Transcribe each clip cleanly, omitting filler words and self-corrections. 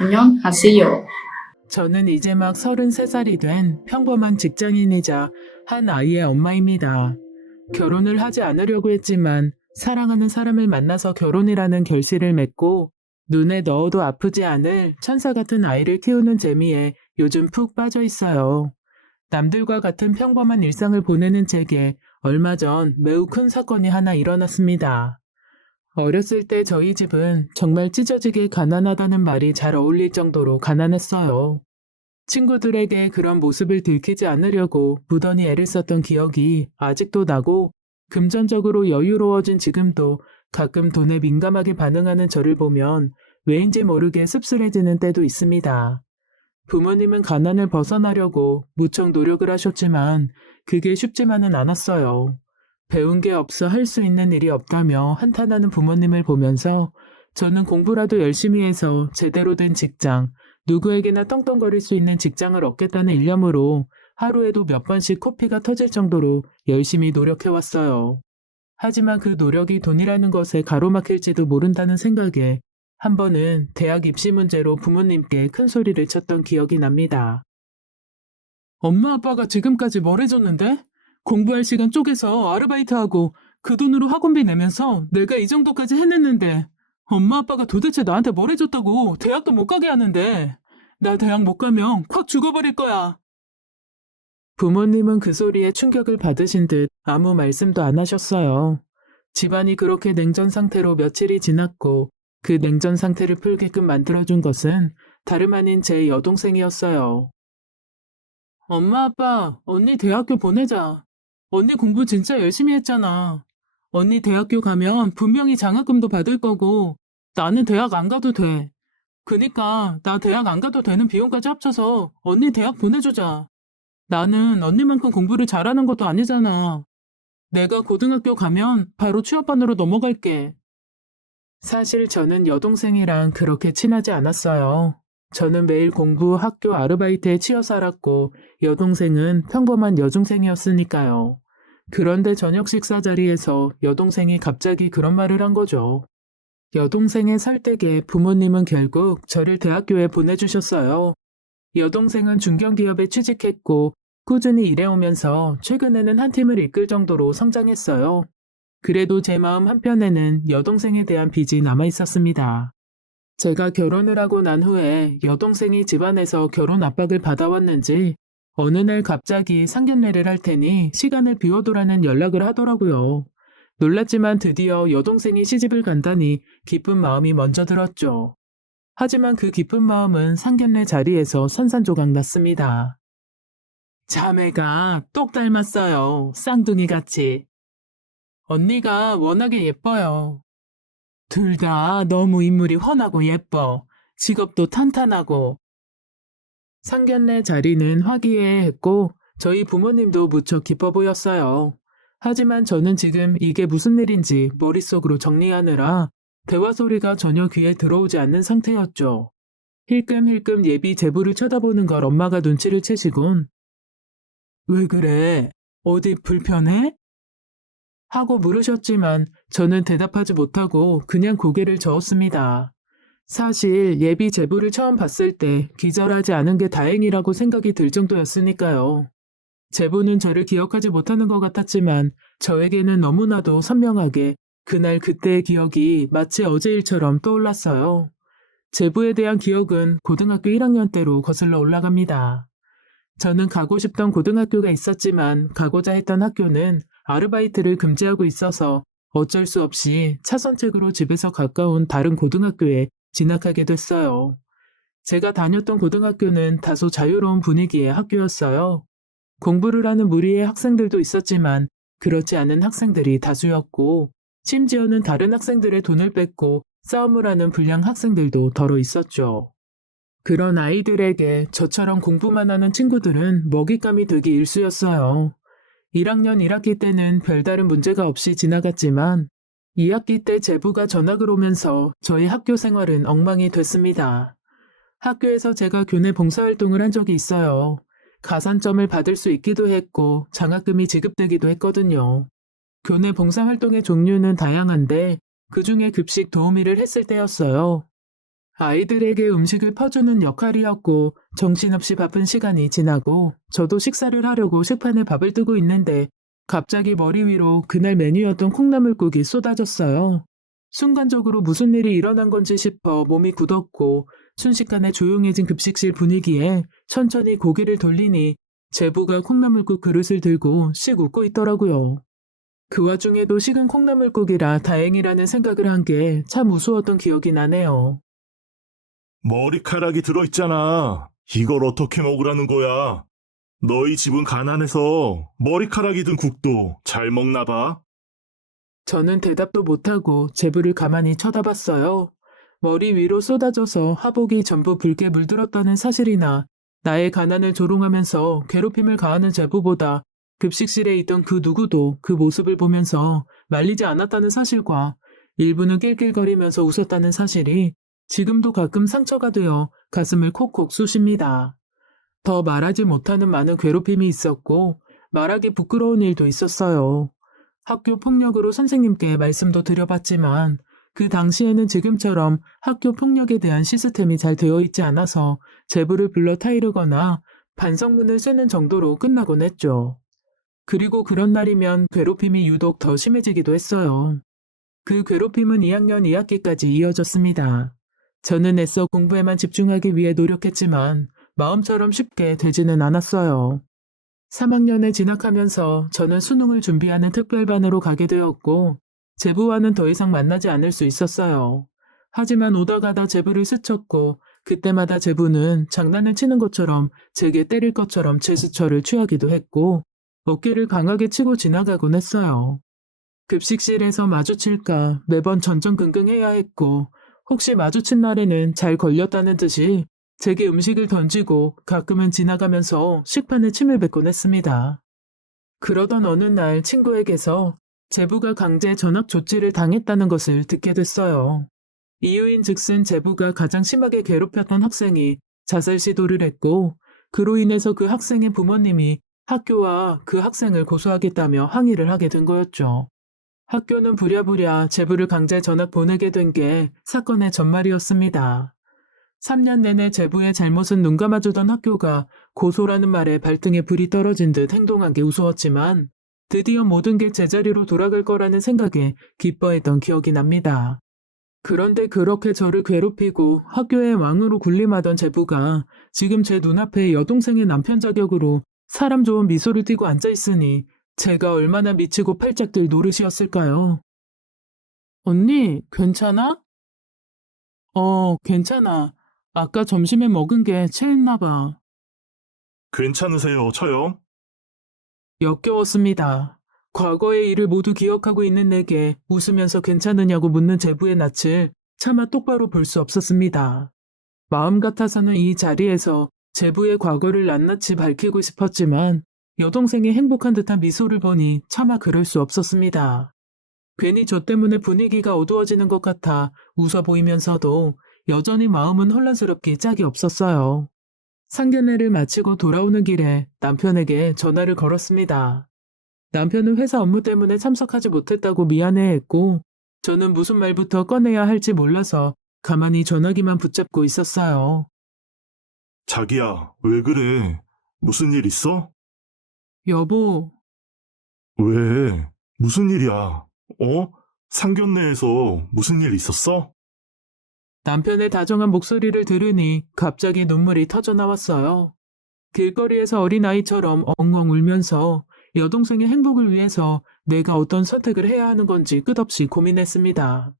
안녕하세요. 저는 이제 막 33살이 된 평범한 직장인이자 한 아이의 엄마입니다. 결혼을 하지 않으려고 했지만 사랑하는 사람을 만나서 결혼이라는 결실을 맺고 눈에 넣어도 아프지 않을 천사 같은 아이를 키우는 재미에 요즘 푹 빠져 있어요. 남들과 같은 평범한 일상을 보내는 제게 얼마 전 매우 큰 사건이 하나 일어났습니다. 어렸을 때 저희 집은 정말 찢어지게 가난하다는 말이 잘 어울릴 정도로 가난했어요. 친구들에게 그런 모습을 들키지 않으려고 무던히 애를 썼던 기억이 아직도 나고, 금전적으로 여유로워진 지금도 가끔 돈에 민감하게 반응하는 저를 보면 왜인지 모르게 씁쓸해지는 때도 있습니다. 부모님은 가난을 벗어나려고 무척 노력을 하셨지만 그게 쉽지만은 않았어요. 배운 게 없어 할 수 있는 일이 없다며 한탄하는 부모님을 보면서 저는 공부라도 열심히 해서 제대로 된 직장, 누구에게나 떵떵거릴 수 있는 직장을 얻겠다는 일념으로 하루에도 몇 번씩 코피가 터질 정도로 열심히 노력해왔어요. 하지만 그 노력이 돈이라는 것에 가로막힐지도 모른다는 생각에 한 번은 대학 입시 문제로 부모님께 큰 소리를 쳤던 기억이 납니다. 엄마 아빠가 지금까지 뭘 해줬는데? 공부할 시간 쪼개서 아르바이트하고 그 돈으로 학원비 내면서 내가 이 정도까지 해냈는데 엄마 아빠가 도대체 나한테 뭘 해줬다고 대학도 못 가게 하는데 나 대학 못 가면 확 죽어버릴 거야. 부모님은 그 소리에 충격을 받으신 듯 아무 말씀도 안 하셨어요. 집안이 그렇게 냉전 상태로 며칠이 지났고 그 냉전 상태를 풀게끔 만들어준 것은 다름 아닌 제 여동생이었어요. 엄마, 아빠, 언니 대학교 보내자. 언니 공부 진짜 열심히 했잖아. 언니 대학교 가면 분명히 장학금도 받을 거고 나는 대학 안 가도 돼. 그니까 나 대학 안 가도 되는 비용까지 합쳐서 언니 대학 보내주자. 나는 언니만큼 공부를 잘하는 것도 아니잖아. 내가 고등학교 가면 바로 취업반으로 넘어갈게. 사실 저는 여동생이랑 그렇게 친하지 않았어요. 저는 매일 공부, 학교, 아르바이트에 치여 살았고 여동생은 평범한 여중생이었으니까요. 그런데 저녁 식사 자리에서 여동생이 갑자기 그런 말을 한 거죠. 여동생의 설득에 부모님은 결국 저를 대학교에 보내주셨어요. 여동생은 중견기업에 취직했고 꾸준히 일해오면서 최근에는 한 팀을 이끌 정도로 성장했어요. 그래도 제 마음 한편에는 여동생에 대한 빚이 남아 있었습니다. 제가 결혼을 하고 난 후에 여동생이 집안에서 결혼 압박을 받아왔는지 어느 날 갑자기 상견례를 할 테니 시간을 비워두라는 연락을 하더라고요. 놀랐지만 드디어 여동생이 시집을 간다니 기쁜 마음이 먼저 들었죠. 하지만 그 기쁜 마음은 상견례 자리에서 산산조각 났습니다. 자매가 똑 닮았어요. 쌍둥이 같이. 언니가 워낙에 예뻐요. 둘 다 너무 인물이 훤하고 예뻐. 직업도 탄탄하고. 상견례 자리는 화기애애했고 저희 부모님도 무척 기뻐 보였어요. 하지만 저는 지금 이게 무슨 일인지 머릿속으로 정리하느라 대화 소리가 전혀 귀에 들어오지 않는 상태였죠. 힐끔힐끔 예비 제부를 쳐다보는 걸 엄마가 눈치를 채시곤 왜 그래? 어디 불편해? 하고 물으셨지만 저는 대답하지 못하고 그냥 고개를 저었습니다. 사실 예비 제부를 처음 봤을 때 기절하지 않은 게 다행이라고 생각이 들 정도였으니까요. 제부는 저를 기억하지 못하는 것 같았지만 저에게는 너무나도 선명하게 그날 그때의 기억이 마치 어제 일처럼 떠올랐어요. 제부에 대한 기억은 고등학교 1학년 때로 거슬러 올라갑니다. 저는 가고 싶던 고등학교가 있었지만 가고자 했던 학교는 아르바이트를 금지하고 있어서 어쩔 수 없이 차선책으로 집에서 가까운 다른 고등학교에 진학하게 됐어요. 제가 다녔던 고등학교는 다소 자유로운 분위기의 학교였어요. 공부를 하는 무리의 학생들도 있었지만 그렇지 않은 학생들이 다수였고 심지어는 다른 학생들의 돈을 뺏고 싸움을 하는 불량 학생들도 더러 있었죠. 그런 아이들에게 저처럼 공부만 하는 친구들은 먹잇감이 되기 일쑤였어요. 1학년 1학기 때는 별다른 문제가 없이 지나갔지만 2학기 때 제부가 전학을 오면서 저희 학교 생활은 엉망이 됐습니다. 학교에서 제가 교내 봉사활동을 한 적이 있어요. 가산점을 받을 수 있기도 했고 장학금이 지급되기도 했거든요. 교내 봉사활동의 종류는 다양한데 그중에 급식 도우미를 했을 때였어요. 아이들에게 음식을 퍼주는 역할이었고 정신없이 바쁜 시간이 지나고 저도 식사를 하려고 식판에 밥을 뜨고 있는데 갑자기 머리 위로 그날 메뉴였던 콩나물국이 쏟아졌어요. 순간적으로 무슨 일이 일어난 건지 싶어 몸이 굳었고 순식간에 조용해진 급식실 분위기에 천천히 고개를 돌리니 제부가 콩나물국 그릇을 들고 씩 웃고 있더라고요. 그 와중에도 식은 콩나물국이라 다행이라는 생각을 한 게 참 우스웠던 기억이 나네요. 머리카락이 들어있잖아. 이걸 어떻게 먹으라는 거야? 너희 집은 가난해서 머리카락이 든 국도 잘 먹나 봐. 저는 대답도 못하고 제부를 가만히 쳐다봤어요. 머리 위로 쏟아져서 하복이 전부 붉게 물들었다는 사실이나 나의 가난을 조롱하면서 괴롭힘을 가하는 제부보다 급식실에 있던 그 누구도 그 모습을 보면서 말리지 않았다는 사실과 일부는 낄낄거리면서 웃었다는 사실이 지금도 가끔 상처가 되어 가슴을 콕콕 쑤십니다. 더 말하지 못하는 많은 괴롭힘이 있었고 말하기 부끄러운 일도 있었어요. 학교 폭력으로 선생님께 말씀도 드려봤지만 그 당시에는 지금처럼 학교 폭력에 대한 시스템이 잘 되어 있지 않아서 제부를 불러 타이르거나 반성문을 쓰는 정도로 끝나곤 했죠. 그리고 그런 날이면 괴롭힘이 유독 더 심해지기도 했어요. 그 괴롭힘은 2학년 2학기까지 이어졌습니다. 저는 애써 공부에만 집중하기 위해 노력했지만 마음처럼 쉽게 되지는 않았어요. 3학년에 진학하면서 저는 수능을 준비하는 특별반으로 가게 되었고 제부와는 더 이상 만나지 않을 수 있었어요. 하지만 오다 가다 제부를 스쳤고 그때마다 제부는 장난을 치는 것처럼 제게 때릴 것처럼 제스처를 취하기도 했고 어깨를 강하게 치고 지나가곤 했어요. 급식실에서 마주칠까 매번 전전긍긍해야 했고 혹시 마주친 날에는 잘 걸렸다는 듯이 제게 음식을 던지고 가끔은 지나가면서 식판에 침을 뱉곤 했습니다. 그러던 어느 날 친구에게서 제부가 강제 전학 조치를 당했다는 것을 듣게 됐어요. 이유인 즉슨 제부가 가장 심하게 괴롭혔던 학생이 자살 시도를 했고 그로 인해서 그 학생의 부모님이 학교와 그 학생을 고소하겠다며 항의를 하게 된 거였죠. 학교는 부랴부랴 제부를 강제 전학 보내게 된 게 사건의 전말이었습니다. 3년 내내 제부의 잘못은 눈 감아주던 학교가 고소라는 말에 발등에 불이 떨어진 듯 행동한 게 우스웠지만 드디어 모든 게 제자리로 돌아갈 거라는 생각에 기뻐했던 기억이 납니다. 그런데 그렇게 저를 괴롭히고 학교의 왕으로 군림하던 제부가 지금 제 눈앞에 여동생의 남편 자격으로 사람 좋은 미소를 띠고 앉아있으니 제가 얼마나 미치고 팔짝 들 노릇이었을까요? 언니, 괜찮아? 괜찮아. 아까 점심에 먹은 게 체했나 봐. 괜찮으세요, 처형? 역겨웠습니다. 과거의 일을 모두 기억하고 있는 내게 웃으면서 괜찮으냐고 묻는 제부의 낯을 차마 똑바로 볼 수 없었습니다. 마음 같아서는 이 자리에서 제부의 과거를 낱낱이 밝히고 싶었지만 여동생이 행복한 듯한 미소를 보니 차마 그럴 수 없었습니다. 괜히 저 때문에 분위기가 어두워지는 것 같아 웃어 보이면서도 여전히 마음은 혼란스럽기 짝이 없었어요. 상견례를 마치고 돌아오는 길에 남편에게 전화를 걸었습니다. 남편은 회사 업무 때문에 참석하지 못했다고 미안해했고 저는 무슨 말부터 꺼내야 할지 몰라서 가만히 전화기만 붙잡고 있었어요. 자기야, 왜 그래? 무슨 일 있어? 여보, 왜? 무슨 일이야? 상견례에서 무슨 일 있었어? 남편의 다정한 목소리를 들으니 갑자기 눈물이 터져 나왔어요. 길거리에서 어린아이처럼 엉엉 울면서 여동생의 행복을 위해서 내가 어떤 선택을 해야 하는 건지 끝없이 고민했습니다.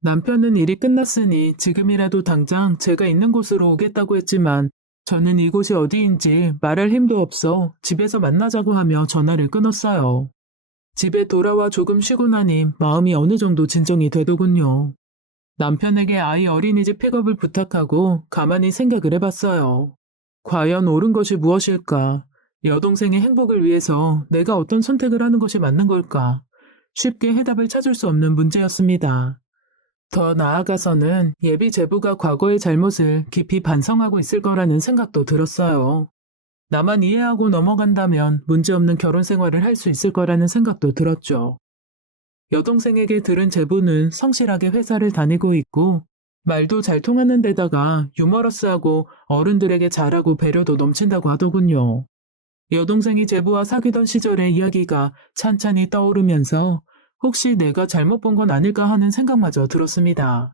남편은 일이 끝났으니 지금이라도 당장 제가 있는 곳으로 오겠다고 했지만 저는 이곳이 어디인지 말할 힘도 없어 집에서 만나자고 하며 전화를 끊었어요. 집에 돌아와 조금 쉬고 나니 마음이 어느 정도 진정이 되더군요. 남편에게 아이 어린이집 픽업을 부탁하고 가만히 생각을 해봤어요. 과연 옳은 것이 무엇일까? 여동생의 행복을 위해서 내가 어떤 선택을 하는 것이 맞는 걸까? 쉽게 해답을 찾을 수 없는 문제였습니다. 더 나아가서는 예비 제부가 과거의 잘못을 깊이 반성하고 있을 거라는 생각도 들었어요. 나만 이해하고 넘어간다면 문제없는 결혼 생활을 할 수 있을 거라는 생각도 들었죠. 여동생에게 들은 제부는 성실하게 회사를 다니고 있고 말도 잘 통하는 데다가 유머러스하고 어른들에게 잘하고 배려도 넘친다고 하더군요. 여동생이 제부와 사귀던 시절의 이야기가 찬찬히 떠오르면서 혹시 내가 잘못 본 건 아닐까 하는 생각마저 들었습니다.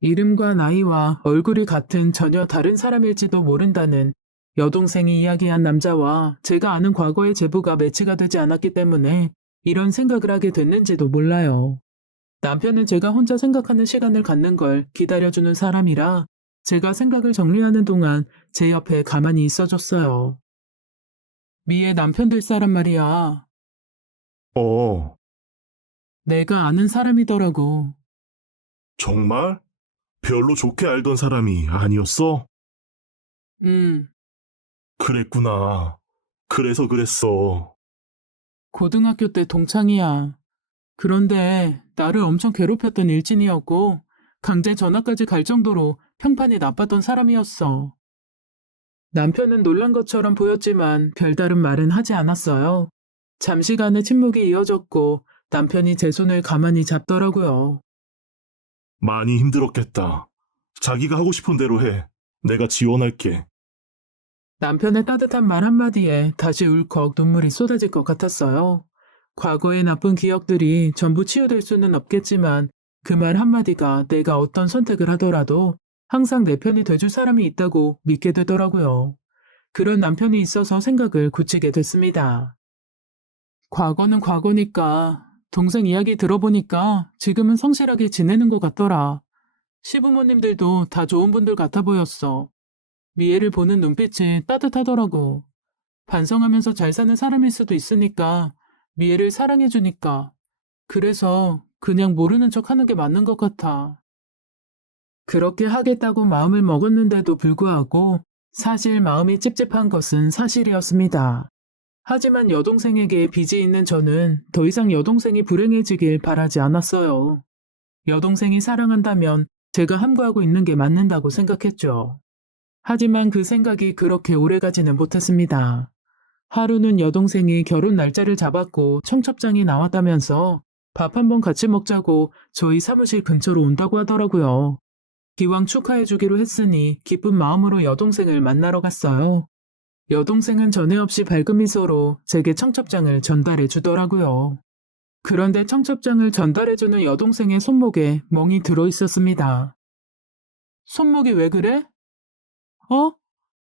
이름과 나이와 얼굴이 같은 전혀 다른 사람일지도 모른다는 여동생이 이야기한 남자와 제가 아는 과거의 제부가 매치가 되지 않았기 때문에 이런 생각을 하게 됐는지도 몰라요. 남편은 제가 혼자 생각하는 시간을 갖는 걸 기다려주는 사람이라 제가 생각을 정리하는 동안 제 옆에 가만히 있어줬어요. 미애 남편 될 사람 말이야. 어, 내가 아는 사람이더라고. 정말? 별로 좋게 알던 사람이 아니었어? 음, 그랬구나. 그래서 그랬어. 고등학교 때 동창이야. 그런데 나를 엄청 괴롭혔던 일진이었고 강제 전학까지 갈 정도로 평판이 나빴던 사람이었어. 남편은 놀란 것처럼 보였지만 별다른 말은 하지 않았어요. 잠시간의 침묵이 이어졌고 남편이 제 손을 가만히 잡더라고요. 많이 힘들었겠다. 자기가 하고 싶은 대로 해. 내가 지원할게. 남편의 따뜻한 말 한마디에 다시 울컥 눈물이 쏟아질 것 같았어요. 과거의 나쁜 기억들이 전부 치유될 수는 없겠지만 그 말 한마디가 내가 어떤 선택을 하더라도 항상 내 편이 돼줄 사람이 있다고 믿게 되더라고요. 그런 남편이 있어서 생각을 굳히게 됐습니다. 과거는 과거니까 동생 이야기 들어보니까 지금은 성실하게 지내는 것 같더라. 시부모님들도 다 좋은 분들 같아 보였어. 미애를 보는 눈빛이 따뜻하더라고. 반성하면서 잘 사는 사람일 수도 있으니까 미애를 사랑해주니까. 그래서 그냥 모르는 척 하는 게 맞는 것 같아. 그렇게 하겠다고 마음을 먹었는데도 불구하고 사실 마음이 찝찝한 것은 사실이었습니다. 하지만 여동생에게 빚이 있는 저는 더 이상 여동생이 불행해지길 바라지 않았어요. 여동생이 사랑한다면 제가 함구하고 있는 게 맞는다고 생각했죠. 하지만 그 생각이 그렇게 오래가지는 못했습니다. 하루는 여동생이 결혼 날짜를 잡았고 청첩장이 나왔다면서 밥 한번 같이 먹자고 저희 사무실 근처로 온다고 하더라고요. 기왕 축하해주기로 했으니 기쁜 마음으로 여동생을 만나러 갔어요. 여동생은 전에 없이 밝은 미소로 제게 청첩장을 전달해 주더라고요. 그런데 청첩장을 전달해주는 여동생의 손목에 멍이 들어 있었습니다. 손목이 왜 그래? 어?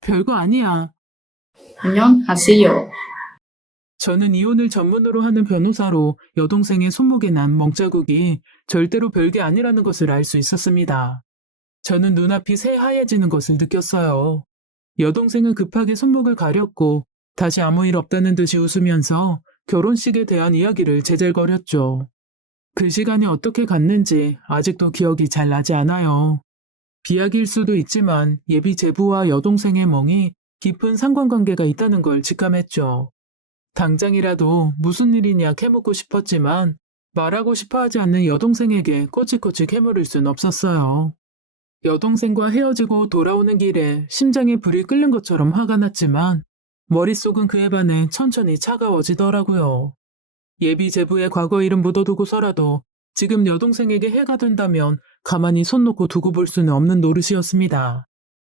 별거 아니야. 안녕하세요. 저는 이혼을 전문으로 하는 변호사로 여동생의 손목에 난 멍자국이 절대로 별게 아니라는 것을 알 수 있었습니다. 저는 눈앞이 새하얘지는 것을 느꼈어요. 여동생은 급하게 손목을 가렸고 다시 아무 일 없다는 듯이 웃으면서 결혼식에 대한 이야기를 제잘거렸죠. 그 시간이 어떻게 갔는지 아직도 기억이 잘 나지 않아요. 비약일 수도 있지만 예비 제부와 여동생의 멍이 깊은 상관관계가 있다는 걸 직감했죠. 당장이라도 무슨 일이냐 캐묻고 싶었지만 말하고 싶어 하지 않는 여동생에게 꼬치꼬치 캐물을 순 없었어요. 여동생과 헤어지고 돌아오는 길에 심장에 불이 끓는 것처럼 화가 났지만 머릿속은 그에 반해 천천히 차가워지더라고요. 예비 제부의 과거 일은 묻어두고서라도 지금 여동생에게 해가 된다면 가만히 손 놓고 두고 볼 수는 없는 노릇이었습니다.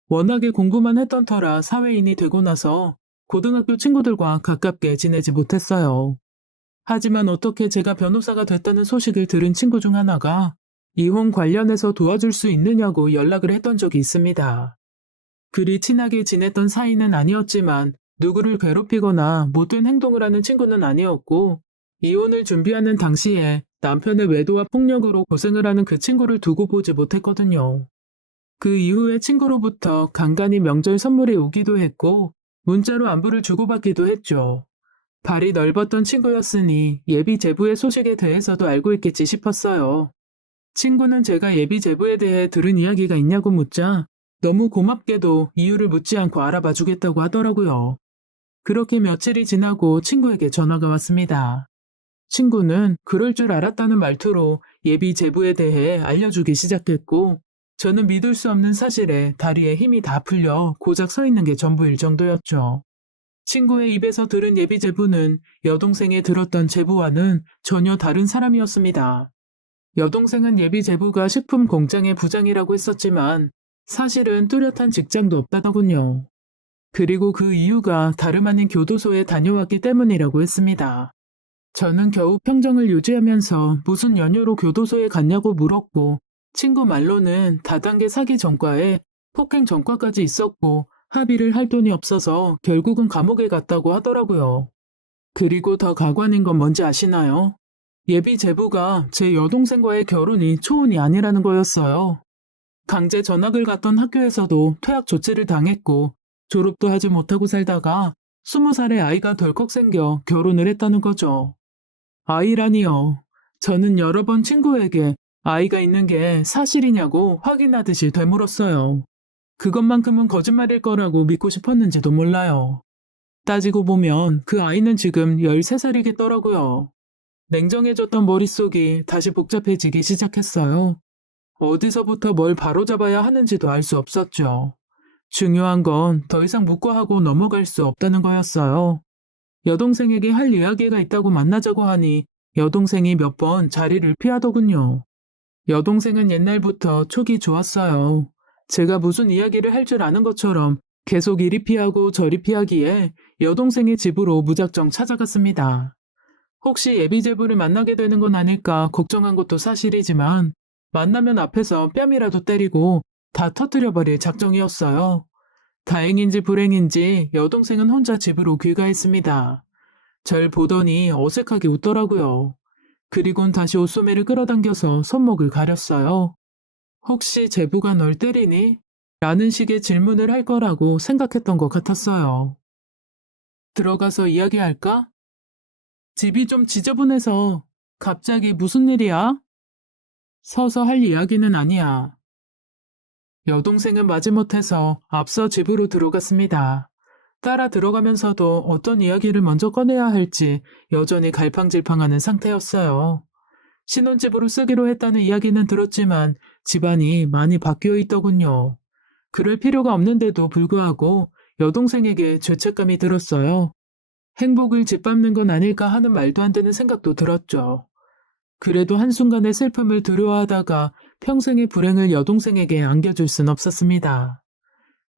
워낙에 공부만 했던 터라 사회인이 되고 나서 고등학교 친구들과 가깝게 지내지 못했어요. 하지만 어떻게 제가 변호사가 됐다는 소식을 들은 친구 중 하나가 이혼 관련해서 도와줄 수 있느냐고 연락을 했던 적이 있습니다. 그리 친하게 지냈던 사이는 아니었지만 누구를 괴롭히거나 못된 행동을 하는 친구는 아니었고 이혼을 준비하는 당시에 남편의 외도와 폭력으로 고생을 하는 그 친구를 두고 보지 못했거든요. 그 이후에 친구로부터 간간히 명절 선물이 오기도 했고 문자로 안부를 주고받기도 했죠. 발이 넓었던 친구였으니 예비 제부의 소식에 대해서도 알고 있겠지 싶었어요. 친구는 제가 예비 제부에 대해 들은 이야기가 있냐고 묻자 너무 고맙게도 이유를 묻지 않고 알아봐 주겠다고 하더라고요. 그렇게 며칠이 지나고 친구에게 전화가 왔습니다. 친구는 그럴 줄 알았다는 말투로 예비 제부에 대해 알려주기 시작했고 저는 믿을 수 없는 사실에 다리에 힘이 다 풀려 고작 서 있는 게 전부일 정도였죠. 친구의 입에서 들은 예비 제부는 여동생이 들었던 제부와는 전혀 다른 사람이었습니다. 여동생은 예비 제부가 식품 공장의 부장이라고 했었지만 사실은 뚜렷한 직장도 없다더군요. 그리고 그 이유가 다름 아닌 교도소에 다녀왔기 때문이라고 했습니다. 저는 겨우 평정을 유지하면서 무슨 연유로 교도소에 갔냐고 물었고, 친구 말로는 다단계 사기 전과에 폭행 전과까지 있었고 합의를 할 돈이 없어서 결국은 감옥에 갔다고 하더라고요. 그리고 더 가관인 건 뭔지 아시나요? 예비 제부가 제 여동생과의 결혼이 초혼이 아니라는 거였어요. 강제 전학을 갔던 학교에서도 퇴학 조치를 당했고 졸업도 하지 못하고 살다가 20살에 아이가 덜컥 생겨 결혼을 했다는 거죠. 아이라니요. 저는 여러 번 친구에게 아이가 있는 게 사실이냐고 확인하듯이 되물었어요. 그것만큼은 거짓말일 거라고 믿고 싶었는지도 몰라요. 따지고 보면 그 아이는 지금 13살이겠더라고요. 냉정해졌던 머릿속이 다시 복잡해지기 시작했어요. 어디서부터 뭘 바로잡아야 하는지도 알 수 없었죠. 중요한 건 더 이상 묵과하고 넘어갈 수 없다는 거였어요. 여동생에게 할 이야기가 있다고 만나자고 하니 여동생이 몇 번 자리를 피하더군요. 여동생은 옛날부터 촉이 좋았어요. 제가 무슨 이야기를 할 줄 아는 것처럼 계속 이리 피하고 저리 피하기에 여동생의 집으로 무작정 찾아갔습니다. 혹시 예비제부를 만나게 되는 건 아닐까 걱정한 것도 사실이지만 만나면 앞에서 뺨이라도 때리고 다 터뜨려버릴 작정이었어요. 다행인지 불행인지 여동생은 혼자 집으로 귀가했습니다. 절 보더니 어색하게 웃더라고요. 그리곤 다시 옷소매를 끌어당겨서 손목을 가렸어요. 혹시 제부가 널 때리니? 라는 식의 질문을 할 거라고 생각했던 것 같았어요. 들어가서 이야기할까? 집이 좀 지저분해서 갑자기 무슨 일이야? 서서 할 이야기는 아니야. 여동생은 마지못해서 앞서 집으로 들어갔습니다. 따라 들어가면서도 어떤 이야기를 먼저 꺼내야 할지 여전히 갈팡질팡하는 상태였어요. 신혼집으로 쓰기로 했다는 이야기는 들었지만 집안이 많이 바뀌어 있더군요. 그럴 필요가 없는데도 불구하고 여동생에게 죄책감이 들었어요. 행복을 짓밟는 건 아닐까 하는 말도 안 되는 생각도 들었죠. 그래도 한순간의 슬픔을 두려워하다가 평생의 불행을 여동생에게 안겨줄 순 없었습니다.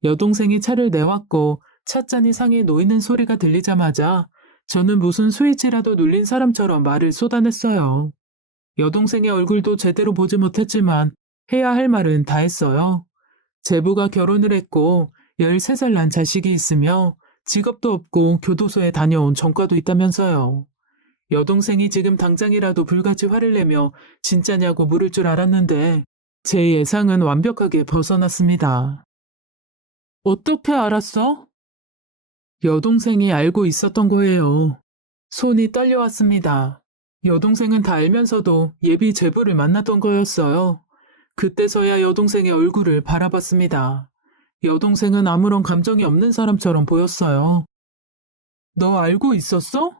여동생이 차를 내왔고 찻잔이 상에 놓이는 소리가 들리자마자 저는 무슨 스위치라도 눌린 사람처럼 말을 쏟아냈어요. 여동생의 얼굴도 제대로 보지 못했지만 해야 할 말은 다 했어요. 제부가 결혼을 했고 13살 난 자식이 있으며 직업도 없고 교도소에 다녀온 전과도 있다면서요. 여동생이 지금 당장이라도 불같이 화를 내며 진짜냐고 물을 줄 알았는데 제 예상은 완벽하게 벗어났습니다. 어떻게 알았어? 여동생이 알고 있었던 거예요. 손이 떨려왔습니다. 여동생은 다 알면서도 예비 제부를 만났던 거였어요. 그때서야 여동생의 얼굴을 바라봤습니다. 여동생은 아무런 감정이 없는 사람처럼 보였어요. 너 알고 있었어?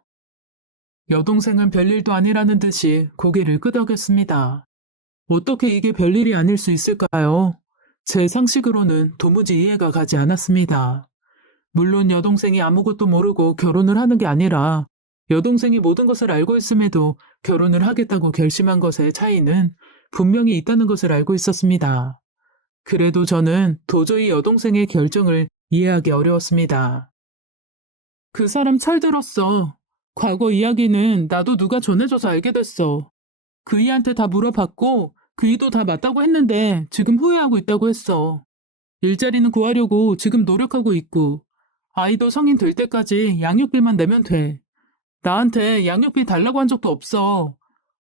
여동생은 별일도 아니라는 듯이 고개를 끄덕였습니다. 어떻게 이게 별일이 아닐 수 있을까요? 제 상식으로는 도무지 이해가 가지 않았습니다. 물론 여동생이 아무것도 모르고 결혼을 하는 게 아니라 여동생이 모든 것을 알고 있음에도 결혼을 하겠다고 결심한 것의 차이는 분명히 있다는 것을 알고 있었습니다. 그래도 저는 도저히 여동생의 결정을 이해하기 어려웠습니다. 그 사람 철들었어. 과거 이야기는 나도 누가 전해줘서 알게 됐어. 그이한테 다 물어봤고 그이도 다 맞다고 했는데 지금 후회하고 있다고 했어. 일자리는 구하려고 지금 노력하고 있고 아이도 성인 될 때까지 양육비만 내면 돼. 나한테 양육비 달라고 한 적도 없어.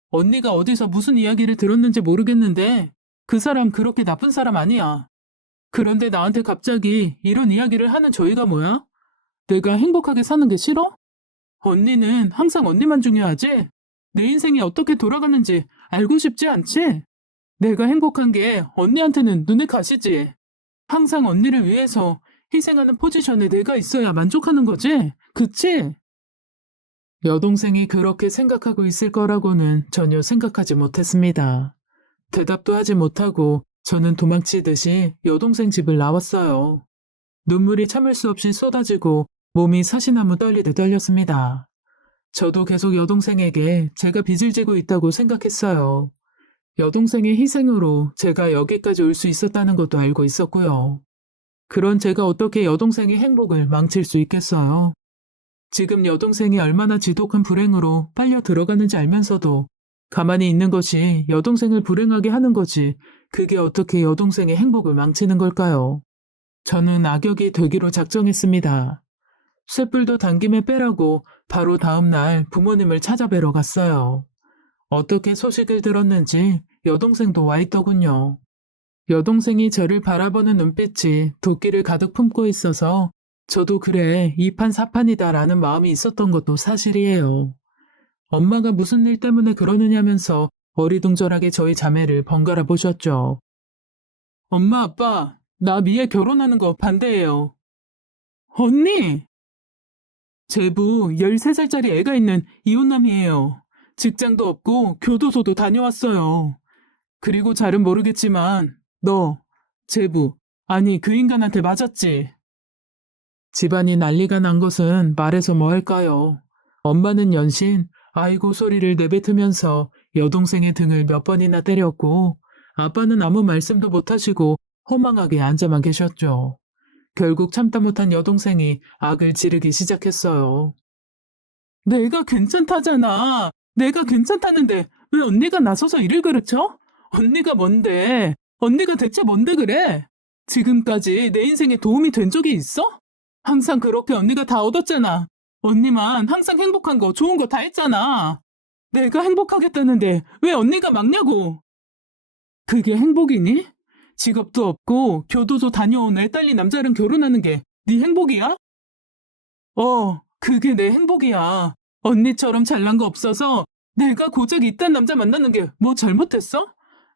언니가 어디서 무슨 이야기를 들었는지 모르겠는데 그 사람 그렇게 나쁜 사람 아니야. 그런데 나한테 갑자기 이런 이야기를 하는 저희가 뭐야? 내가 행복하게 사는 게 싫어? 언니는 항상 언니만 중요하지? 내 인생이 어떻게 돌아가는지 알고 싶지 않지? 내가 행복한 게 언니한테는 눈에 가시지. 항상 언니를 위해서 희생하는 포지션에 내가 있어야 만족하는 거지? 그치? 여동생이 그렇게 생각하고 있을 거라고는 전혀 생각하지 못했습니다. 대답도 하지 못하고 저는 도망치듯이 여동생 집을 나왔어요. 눈물이 참을 수 없이 쏟아지고 몸이 사시나무 떨리듯 떨렸습니다. 저도 계속 여동생에게 제가 빚을 지고 있다고 생각했어요. 여동생의 희생으로 제가 여기까지 올 수 있었다는 것도 알고 있었고요. 그런 제가 어떻게 여동생의 행복을 망칠 수 있겠어요? 지금 여동생이 얼마나 지독한 불행으로 빨려 들어가는지 알면서도 가만히 있는 것이 여동생을 불행하게 하는 거지, 그게 어떻게 여동생의 행복을 망치는 걸까요? 저는 악역이 되기로 작정했습니다. 쇳불도 당김에 빼라고 바로 다음 날 부모님을 찾아뵈러 갔어요. 어떻게 소식을 들었는지 여동생도 와 있더군요. 여동생이 저를 바라보는 눈빛이 도끼를 가득 품고 있어서 저도 그래, 이판사판이다라는 마음이 있었던 것도 사실이에요. 엄마가 무슨 일 때문에 그러느냐면서 어리둥절하게 저희 자매를 번갈아 보셨죠. 엄마, 아빠, 나 미애 결혼하는 거 반대해요. 언니! 제부 13살짜리 애가 있는 이혼남이에요. 직장도 없고 교도소도 다녀왔어요. 그리고 잘은 모르겠지만 너, 제부, 아니 그 인간한테 맞았지. 집안이 난리가 난 것은 말해서 뭐 할까요? 엄마는 연신 아이고 소리를 내뱉으면서 여동생의 등을 몇 번이나 때렸고 아빠는 아무 말씀도 못하시고 허망하게 앉아만 계셨죠. 결국 참다 못한 여동생이 악을 지르기 시작했어요. 내가 괜찮다잖아. 내가 괜찮다는데 왜 언니가 나서서 일을 그르쳐? 언니가 뭔데? 언니가 대체 뭔데 그래? 지금까지 내 인생에 도움이 된 적이 있어? 항상 그렇게 언니가 다 얻었잖아. 언니만 항상 행복한 거, 좋은 거 다 했잖아. 내가 행복하겠다는데 왜 언니가 막냐고. 그게 행복이니? 직업도 없고 교도소 다녀온 애 딸린 남자랑 결혼하는 게 네 행복이야? 그게 내 행복이야. 언니처럼 잘난 거 없어서 내가 고작 이딴 남자 만나는 게 뭐 잘못했어?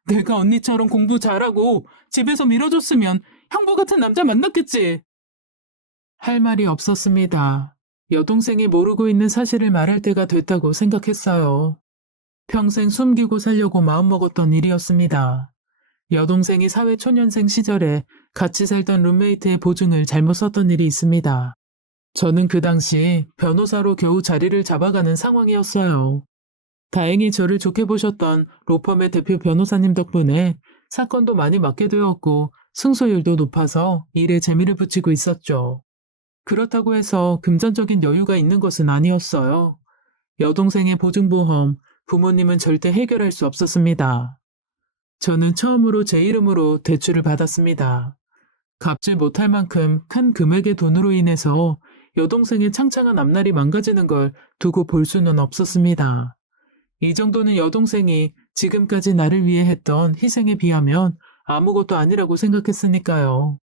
내가 언니처럼 공부 잘하고 집에서 밀어줬으면 형부 같은 남자 만났겠지. 할 말이 없었습니다. 여동생이 모르고 있는 사실을 말할 때가 됐다고 생각했어요. 평생 숨기고 살려고 마음먹었던 일이었습니다. 여동생이 사회초년생 시절에 같이 살던 룸메이트의 보증을 잘못 썼던 일이 있습니다. 저는 그 당시 변호사로 겨우 자리를 잡아가는 상황이었어요. 다행히 저를 좋게 보셨던 로펌의 대표 변호사님 덕분에 사건도 많이 맡게 되었고 승소율도 높아서 일에 재미를 붙이고 있었죠. 그렇다고 해서 금전적인 여유가 있는 것은 아니었어요. 여동생의 보증보험, 부모님은 절대 해결할 수 없었습니다. 저는 처음으로 제 이름으로 대출을 받았습니다. 갚지 못할 만큼 큰 금액의 돈으로 인해서 여동생의 창창한 앞날이 망가지는 걸 두고 볼 수는 없었습니다. 이 정도는 여동생이 지금까지 나를 위해 했던 희생에 비하면 아무것도 아니라고 생각했으니까요.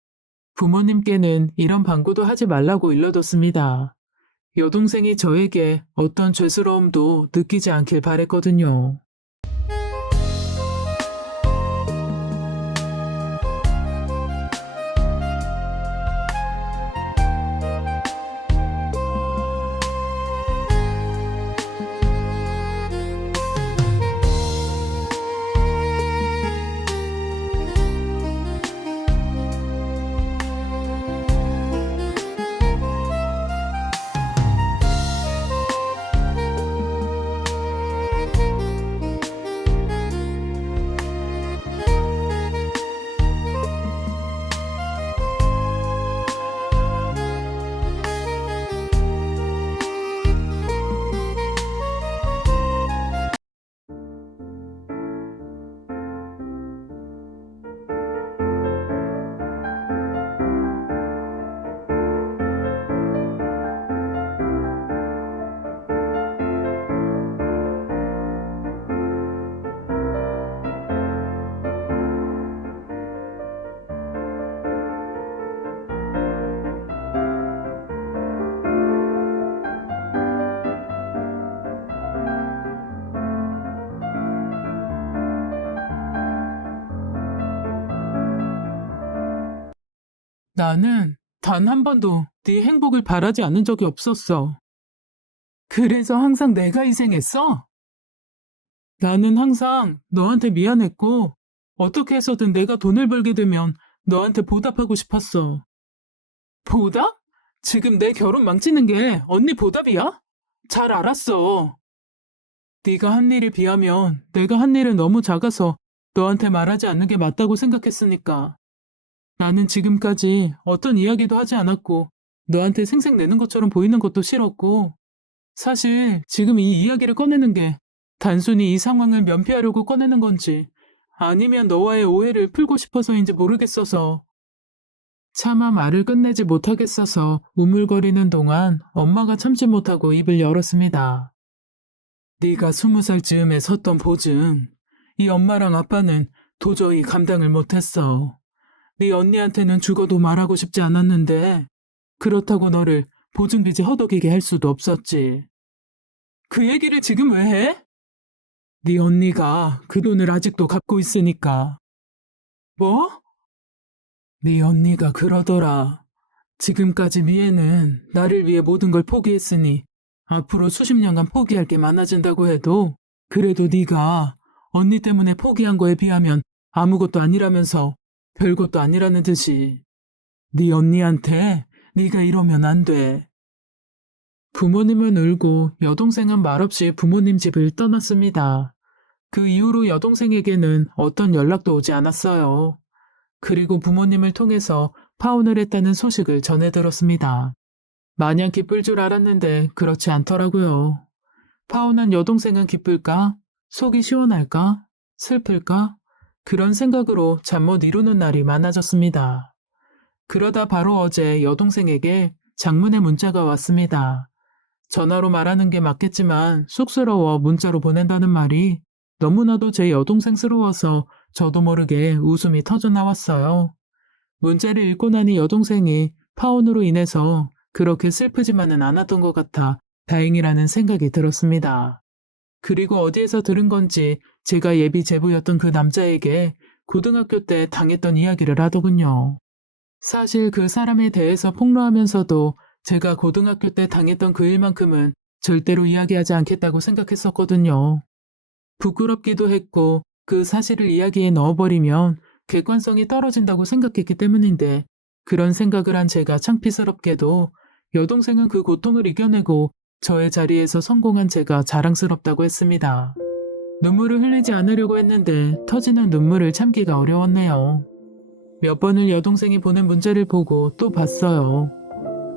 부모님께는 이런 방구도 하지 말라고 일러뒀습니다. 여동생이 저에게 어떤 죄스러움도 느끼지 않길 바랬거든요. 나는 단 한 번도 네 행복을 바라지 않은 적이 없었어. 그래서 항상 내가 희생했어? 나는 항상 너한테 미안했고 어떻게 해서든 내가 돈을 벌게 되면 너한테 보답하고 싶었어. 보답? 지금 내 결혼 망치는 게 언니 보답이야? 잘 알았어. 네가 한 일에 비하면 내가 한 일은 너무 작아서 너한테 말하지 않는 게 맞다고 생각했으니까. 나는 지금까지 어떤 이야기도 하지 않았고, 너한테 생색내는 것처럼 보이는 것도 싫었고, 사실 지금 이 이야기를 꺼내는 게 단순히 이 상황을 면피하려고 꺼내는 건지, 아니면 너와의 오해를 풀고 싶어서인지 모르겠어서. 차마 말을 끝내지 못하겠어서 우물거리는 동안 엄마가 참지 못하고 입을 열었습니다. 네가 20살 즈음에 섰던 보증, 이 엄마랑 아빠는 도저히 감당을 못했어. 네 언니한테는 죽어도 말하고 싶지 않았는데 그렇다고 너를 보증빚에 허덕이게 할 수도 없었지. 그 얘기를 지금 왜 해? 네 언니가 그 돈을 아직도 갚고 있으니까. 뭐? 네 언니가 그러더라. 지금까지 미애는 나를 위해 모든 걸 포기했으니 앞으로 수십 년간 포기할 게 많아진다고 해도 그래도 네가 언니 때문에 포기한 거에 비하면 아무것도 아니라면서 별것도 아니라는 듯이. 네 언니한테 네가 이러면 안 돼. 부모님은 울고 여동생은 말없이 부모님 집을 떠났습니다. 그 이후로 여동생에게는 어떤 연락도 오지 않았어요. 그리고 부모님을 통해서 파혼을 했다는 소식을 전해 들었습니다. 마냥 기쁠 줄 알았는데 그렇지 않더라고요. 파혼한 여동생은 기쁠까? 속이 시원할까? 슬플까? 그런 생각으로 잠 못 이루는 날이 많아졌습니다. 그러다 바로 어제 여동생에게 장문의 문자가 왔습니다. 전화로 말하는 게 맞겠지만 쑥스러워 문자로 보낸다는 말이 너무나도 제 여동생스러워서 저도 모르게 웃음이 터져 나왔어요. 문자를 읽고 나니 여동생이 파혼으로 인해서 그렇게 슬프지만은 않았던 것 같아 다행이라는 생각이 들었습니다. 그리고 어디에서 들은 건지 제가 예비 제부였던 그 남자에게 고등학교 때 당했던 이야기를 하더군요. 사실 그 사람에 대해서 폭로하면서도 제가 고등학교 때 당했던 그 일만큼은 절대로 이야기하지 않겠다고 생각했었거든요. 부끄럽기도 했고 그 사실을 이야기에 넣어버리면 객관성이 떨어진다고 생각했기 때문인데 그런 생각을 한 제가 창피스럽게도 여동생은 그 고통을 이겨내고 저의 자리에서 성공한 제가 자랑스럽다고 했습니다. 눈물을 흘리지 않으려고 했는데 터지는 눈물을 참기가 어려웠네요. 몇 번을 여동생이 보낸 문자를 보고 또 봤어요.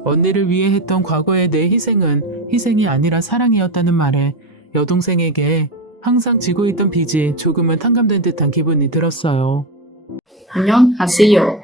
언니를 위해 했던 과거의 내 희생은 희생이 아니라 사랑이었다는 말에 여동생에게 항상 지고 있던 빚이 조금은 탕감된 듯한 기분이 들었어요. 안녕하세요.